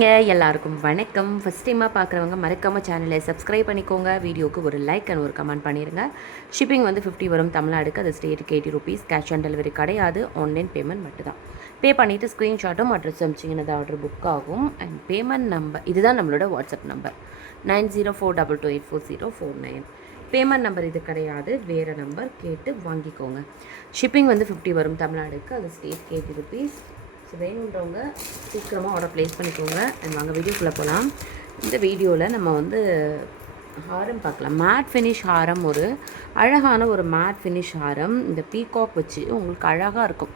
ஹாய்ங்க, எல்லாருக்கும் வணக்கம். ஃபஸ்ட் டைமாக பார்க்குறவங்க மறக்காமல் சேனலை சப்ஸ்கிரைப் பண்ணிக்கோங்க. வீடியோவுக்கு ஒரு லைக் அண்ட் ஒரு கமெண்ட் பண்ணிடுங்க. ஷிப்பிங் வந்து 50 வரும் தமிழ்நாடுக்கு. அது ஸ்டேட்டுக்கு 80 ருபீஸ். கேஷ் ஆன் டெலிவரி கிடையாது, ஆன்லைன் பேமெண்ட் மட்டும்தான். பே பண்ணிவிட்டு ஸ்க்ரீன்ஷாட்டும் அட்ரஸ் அனுப்பிச்சிங்கன்னா ஆர்டர் புக் ஆகும். அண்ட் பேமெண்ட் நம்பர் இதுதான் நம்மளோட வாட்ஸ்அப் நம்பர் 9042228409. பேமெண்ட் நம்பர் இது கிடையாது, வேறு நம்பர் கேட்டு வாங்கிக்கோங்க. ஷிப்பிங் வந்து 50 வரும் தமிழ்நாடுக்கு. அது ஸ்டேட்க்கு 80 ருபீஸ். ஸோ வேணுன்றவங்க சீக்கிரமாக ஆர்டர் ப்ளேஸ் பண்ணிக்கோங்க. அண்ட் வாங்க வீடியோக்குள்ளே போகலாம். இந்த வீடியோவில் நம்ம வந்து ஹாரம் பார்க்கலாம். மேட் ஃபினிஷ் ஹாரம், ஒரு அழகான ஒரு மேட் ஃபினிஷ் ஹாரம். இந்த பீகாக் வச்சு உங்களுக்கு அழகாக இருக்கும்.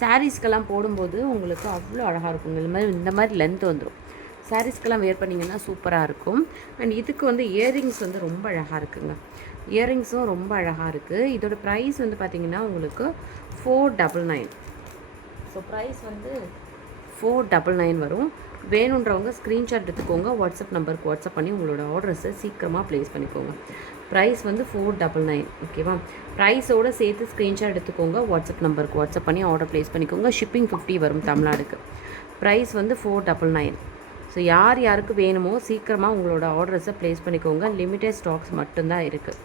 சாரீஸ்க்கெல்லாம் போடும்போது உங்களுக்கு அவ்வளோ அழகாக இருக்கும். இந்த மாதிரி லென்த் வந்துடும். சாரீஸ்க்கெல்லாம் வேர் பண்ணிங்கன்னா சூப்பராக இருக்கும். அண்ட் இதுக்கு வந்து இயரிங்ஸ் வந்து ரொம்ப அழகாக இருக்குங்க. இயரிங்ஸும் ரொம்ப அழகாக இருக்குது. இதோட ப்ரைஸ் வந்து பார்த்திங்கன்னா உங்களுக்கு 499. ஸோ ப்ரைஸ் வந்து 499 வரும். வேணுன்றவங்க ஸ்க்ரீன்ஷாட் எடுத்துக்கோங்க. வாட்ஸ்அப் நம்பருக்கு வாட்ஸ்அப் பண்ணி உங்களோட ஆர்டர்ஸை சீக்கிரமாக ப்ளேஸ் பண்ணிக்கோங்க. ப்ரைஸ் வந்து 499. ஓகேவா? ப்ரைஸோடு சேர்த்து ஸ்க்ரீன்ஷாட் எடுத்துக்கோங்க. வாட்ஸ்அப் நம்பருக்கு வாட்ஸ்அப் பண்ணி ஆர்டர் ப்ளேஸ் பண்ணிக்கோங்க. ஷிப்பிங் 50 வரும் தமிழ்நாடுக்கு. ப்ரைஸ் வந்து 499. ஸோ யார் யாருக்கு வேணுமோ சீக்கிரமாக உங்களோட ஆர்டர்ஸை ப்ளேஸ் பண்ணிக்கோங்க. லிமிட்டட் ஸ்டாக்ஸ் மட்டும்தான் இருக்குது.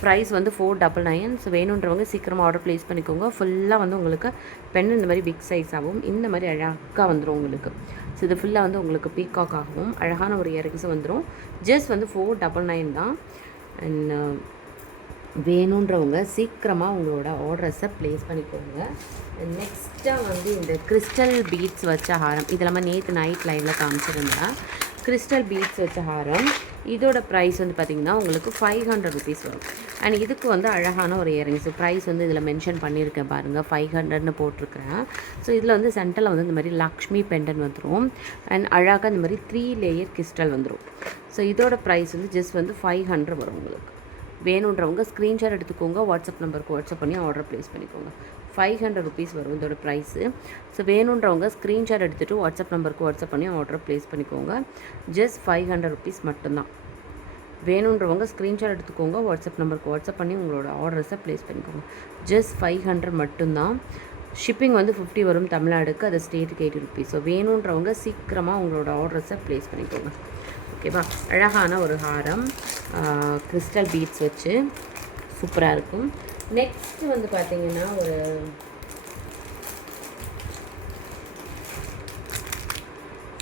ப்ரைஸ் வந்து 499. ஸோ வேணுன்றவங்க சீக்கிரமாக ஆர்டர் ப்ளேஸ் பண்ணிக்கோங்க. ஃபுல்லாக வந்து உங்களுக்கு பென் இந்த மாதிரி பிக் சைஸ் ஆகும். இந்த மாதிரி அழகாக வந்துடும் உங்களுக்கு. ஸோ இது ஃபுல்லாக வந்து உங்களுக்கு பீகாக் ஆகும். அழகான ஒரு இயரிங்ஸும் வந்துடும். ஜஸ்ட் வந்து 499 தான். அண்ட் வேணுன்றவங்க சீக்கிரமாக உங்களோட ஆர்டர்ஸை ப்ளேஸ் பண்ணிக்கோங்க. நெக்ஸ்ட்டாக வந்து இந்த கிறிஸ்டல் பீட்ஸ் வச்ச ஹாரம். இது நம்ம நேற்று நைட் லைவில் காமிச்சிருந்தேன். கிறிஸ்டல் பீட்ஸ் வச்ச ஹாரம். இதோட ப்ரைஸ் வந்து பார்த்திங்கன்னா உங்களுக்கு 500 ருபீஸ் வரும். அண்ட் இதுக்கு வந்து அழகான ஒரு இயரிங்ஸ். ப்ரைஸ் வந்து இதில் மென்ஷன் பண்ணியிருக்கேன் பாருங்கள், 500ன்னு போட்டிருக்கிறேன். ஸோ இதில் வந்து சென்டரில் வந்து இந்த மாதிரி லக்ஷ்மி பெண்டன் வந்துடும். அண்ட் அழகாக இந்த மாதிரி 3 லேயர் கிறிஸ்டல் வந்துடும். ஸோ இதோட ப்ரைஸ் வந்து ஜஸ்ட் வந்து 500 வரும் உங்களுக்கு. வேணுன்றவங்க ஸ்க்ரீன்ஷாட் எடுத்துக்கோங்க. வாட்ஸ்அப் நம்பருக்கு வாட்ஸ்அப் பண்ணி ஆர்டர் ப்ளேஸ் பண்ணிக்கோங்க. 500 ருபீஸ் வரும் இதோட ப்ரைஸு. ஸோ வேணுன்றவங்க ஸ்க்ரீன்ஷாட் எடுத்துகிட்டு வாட்ஸ்அப் நம்பருக்கு வாட்ஸ்அப் பண்ணி ஆர்டர் ப்ளேஸ் பண்ணிக்கோங்க. ஜஸ்ட் 500 ருபீஸ் மட்டும்தான். வேணுன்றவங்க ஸ்க்ரீன்ஷாட் எடுத்துக்கோங்க. வாட்ஸ்அப் நம்பருக்கு வாட்ஸ்அப் பண்ணி உங்களோட ஆர்டர்ஸை ப்ளேஸ் பண்ணிக்கோங்க. ஜஸ்ட் 500 மட்டும்தான். ஷிப்பிங் வந்து 50 வரும் தமிழ்நாடுக்கு. அது ஸ்டேட்டுக்கு 80 ருபீஸ். ஸோ வேணுன்றவங்க சீக்கிரமாக உங்களோட ஆர்டர்ஸை ப்ளேஸ் பண்ணிக்கோங்க. ஓகேவா? அழகான ஒரு ஹாரம், கிறிஸ்டல் பீட்ஸ் வச்சு சூப்பராக இருக்கும். நெக்ஸ்ட்டு வந்து பார்த்திங்கன்னா ஒரு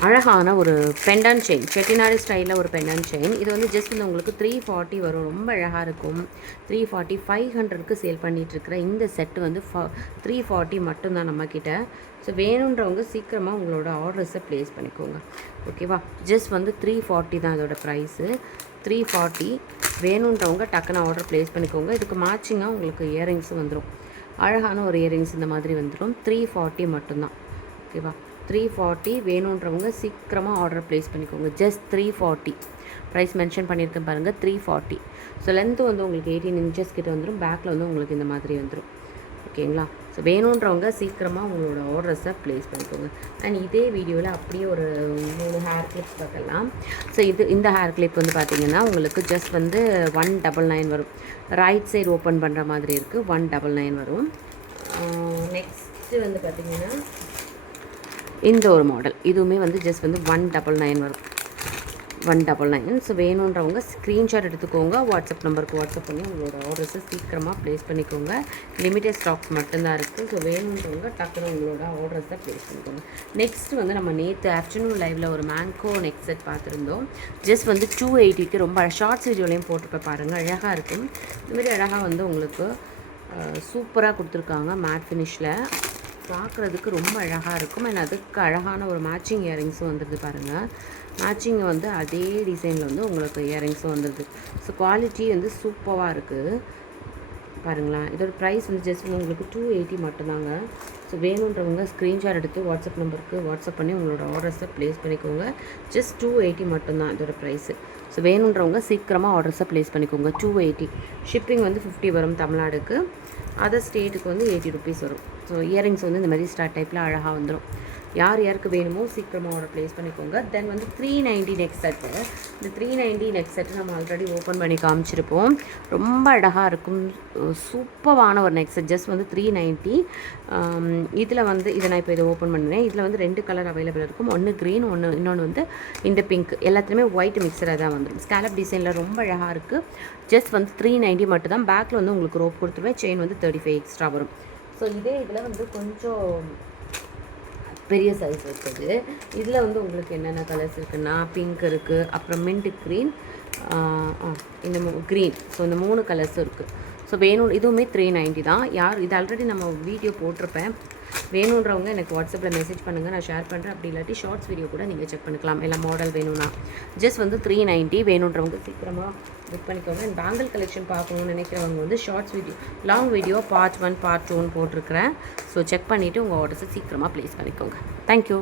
அழகான ஒரு பெண்டன் செயின், செட்டிநாடு ஸ்டைலில் ஒரு பெண்டன் செயின். இது வந்து ஜஸ்ட் வந்து உங்களுக்கு 340 வரும். ரொம்ப அழகாக இருக்கும். 340 500க்கு சேல் பண்ணிகிட்ருக்கிற இந்த செட்டு வந்து 340 மட்டும்தான் நம்மக்கிட்ட. ஸோ வேணுன்றவங்க சீக்கிரமாக உங்களோட ஆர்டர்ஸை ப்ளேஸ் பண்ணிக்கோங்க. ஓகேவா? ஜஸ்ட் வந்து 340 தான் இதோட ப்ரைஸு. 340. வேணுன்றவங்க டக்குன்னு ஆர்டர் ப்ளேஸ் பண்ணிக்கோங்க. இதுக்கு மேட்சிங்காக உங்களுக்கு இயரிங்ஸும் வந்துடும். அழகான ஒரு இயரிங்ஸ் இந்த மாதிரி வந்துடும். 340 மட்டும்தான். ஓகேவா? 340. வேணுன்றவங்க சீக்கிரமாக ஆர்டர் ப்ளேஸ் பண்ணிக்கோங்க. ஜஸ்ட் 340. ப்ரைஸ் மென்ஷன் பண்ணியிருக்கேன் பாருங்கள், 340. ஸோ லென்த்து வந்து உங்களுக்கு 18 இன்ச்சஸ் கிட்ட வந்துடும். பேக்கில் வந்து உங்களுக்கு இந்த மாதிரி வந்துடும். ஓகேங்களா? ஸோ வேணுன்றவங்க சீக்கிரமாக உங்களோட ஆர்டர்ஸை ப்ளேஸ் பண்ணிக்கோங்க. அண்ட் இதே வீடியோவில் அப்படியே ஒரு 3 ஹேர் கிளிப்ஸ் பார்க்கலாம். ஸோ இந்த ஹேர் கிளிப் வந்து பார்த்திங்கன்னா உங்களுக்கு ஜஸ்ட் வந்து 199 வரும். ரைட் சைடு ஓப்பன் பண்ணுற மாதிரி இருக்குது. 199 வரும். நெக்ஸ்ட்டு வந்து பார்த்திங்கன்னா இந்த ஒரு மாடல். இதுவுமே வந்து ஜஸ்ட் வந்து 199 வரும். 199. ஸோ வேணுன்றவங்க ஸ்க்ரீன்ஷாட் எடுத்துக்கோங்க. வாட்ஸ்அப் நம்பருக்கு வாட்ஸ்அப் பண்ணி உங்களோட ஆர்டர்ஸை சீக்கிரமாக ப்ளேஸ் பண்ணிக்கோங்க. லிமிட்டட் ஸ்டாக்ஸ் மட்டும்தான் இருக்குது. ஸோ வேணுன்றவங்க டக்குனு உங்களோட ஆர்டர்ஸை ப்ளேஸ் பண்ணிக்கோங்க. நெக்ஸ்ட்டு வந்து நம்ம நேற்று ஆஃப்டர்நூன் லைவில் ஒரு மேங்கோ நெக் செட் பார்த்துருந்தோம். ஜஸ்ட் வந்து 280க்கு ரொம்ப ஷார்ட்ஸ் வீடியோலையும் போட்டுருப்பேன் பாருங்கள், அழகாக இருக்கும். இதுமாதிரி அழகாக வந்து உங்களுக்கு சூப்பராக கொடுத்துருக்காங்க. மேட் ஃபினிஷில் பார்க்குறதுக்கு ரொம்ப அழகாக இருக்கும். அண்ட் அதுக்கு அழகான ஒரு மேட்சிங் இயரிங்ஸும் வந்துடுது பாருங்கள். மேட்சிங் வந்து அதே டிசைனில் வந்து உங்களுக்கு இயரிங்ஸும் வந்துடுது. ஸோ குவாலிட்டி வந்து சூப்பராக இருக்குது பாருங்களேன். இதோட ப்ரைஸ் வந்து ஜஸ்ட் வந்து உங்களுக்கு 280 மட்டும்தாங்க. ஸோ வேணுன்றவங்க ஸ்க்ரீன்ஷாட் எடுத்து வாட்ஸ்அப் நம்பருக்கு வாட்ஸ்அப் பண்ணி உங்களோட ஆர்டர்ஸை ப்ளேஸ் பண்ணிக்கோங்க. ஜஸ்ட் 280 மட்டும்தான் இதோட ப்ரைஸு. ஸோ வேணுன்றவங்க சீக்கிரமாக ஆர்டர்ஸை ப்ளேஸ் பண்ணிக்கோங்க. 280. ஷிப்பிங் வந்து 50 வரும் தமிழ்நாடுக்கு. அதர் ஸ்டேட்டுக்கு வந்து 80 ருபீஸ் வரும். ஸோ இயரிங்ஸ் வந்து இந்த மாதிரி ஸ்டார் டைப்பில் அழகாக வந்துடும். யார் யாருக்கு வேணுமோ சீக்கிரமாக ஆர்டர் ப்ளேஸ் பண்ணிக்கோங்க. தென் வந்து 390 நெக் செட்டு. இந்த 390 நெக் செட்டு நம்ம ஆல்ரெடி ஓப்பன் பண்ணி காமிச்சிருப்போம். ரொம்ப அழகாக இருக்கும், சூப்பரான ஒரு நெக் செட். ஜஸ்ட் வந்து 390. இதில் வந்து இதை நான் இப்போ இதை ஓப்பன் பண்ணுறேன். இதில் வந்து 2 கலர் அவைலபிள் இருக்கும். ஒன்று க்ரீன், இன்னொன்று வந்து இந்த பிங்க். எல்லாத்துலேயுமே ஒயிட் மிக்சராக தான் வந்துடும். ஸ்கேலப் டிசைனில் ரொம்ப அழகாக இருக்குது. ஜஸ்ட் வந்து 390 மட்டும் தான். பேக்கில் வந்து உங்களுக்கு ரோப் கொடுத்துருவேன். செயின் வந்து 35 எக்ஸ்ட்ரா வரும். ஸோ இதே இதில் வந்து கொஞ்சம் பெரிய சைஸ் இருக்குது. இதில் வந்து உங்களுக்கு என்னென்ன கலர்ஸ் இருக்குன்னா, பிங்க் இருக்குது, அப்புறம் மின்ட் க்ரீன், இந்த க்ரீன். ஸோ இந்த 3 கலர்ஸும் இருக்குது. ஸோ வேணும், இதுவுமே 390 தான். இது ஆல்ரெடி நம்ம வீடியோ போட்டிருப்பேன். வேணுன்றவங்க எனக்கு வாட்ஸ்அப்பில் மெசேஜ் பண்ணுங்கள், நான் ஷேர் பண்ணுறேன். அப்படி இல்லாட்டி ஷார்ட்ஸ் வீடியோ கூட நீங்கள் செக் பண்ணிக்கலாம். எல்லாம் மாடல் வேணும்னா ஜஸ்ட் வந்து 390. வேணுன்றவங்க சீக்கிரமாக புக் பண்ணிக்கோங்க. அண்ட் பேங்கிள் கலெக்ஷன் பார்க்கணுன்னு நினைக்கிறவங்க வந்து shorts video, long video part 1 part 2 போட்டிருக்கிறேன். ஸோ செக் பண்ணிவிட்டு உங்கள் ஆர்டர்ஸை சீக்கிரமாக ப்ளேஸ் பண்ணிக்கோங்க. தேங்க்யூ.